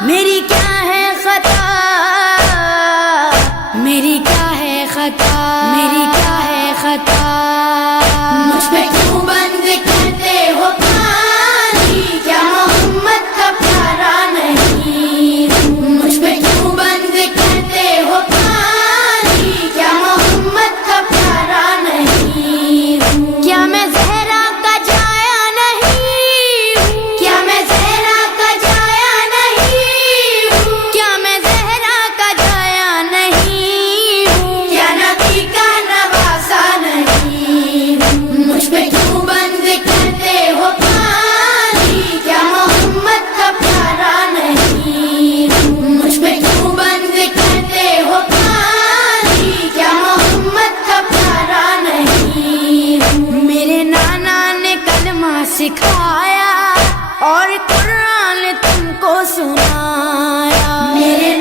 میری کیا ہے خطا، میری کیا ہے خطا، میری کیا ہے خطا، مجھ پہ کیوں بند کرتے ہو پانی، کیا محمد کا پیارا نہیں ہوں، مجھ پہ کیوں بند کرتے ہو پانی، کیا محمد کا پیارا نہیں ہوں، کیا میں زہرا کا جایا نہیں ہوں، کیا میں زہرا کا جایا نہیں ہوں، کیا میں زہرا کا جایا نہیں ہوں، کیا نبی کا نواسا نہیں ہوں، مجھ پہ کیوں بند کرتے ہو پانی، کیا محمد کا پیارا نہیں ہوں، مجھ پہ کیوں بند کرتے ہو پانی، کیا محمد کا پیارا نہیں ہوں، میرے نانا نے کلمہ سکھایا اور قرآن تم کو سنایا، میرے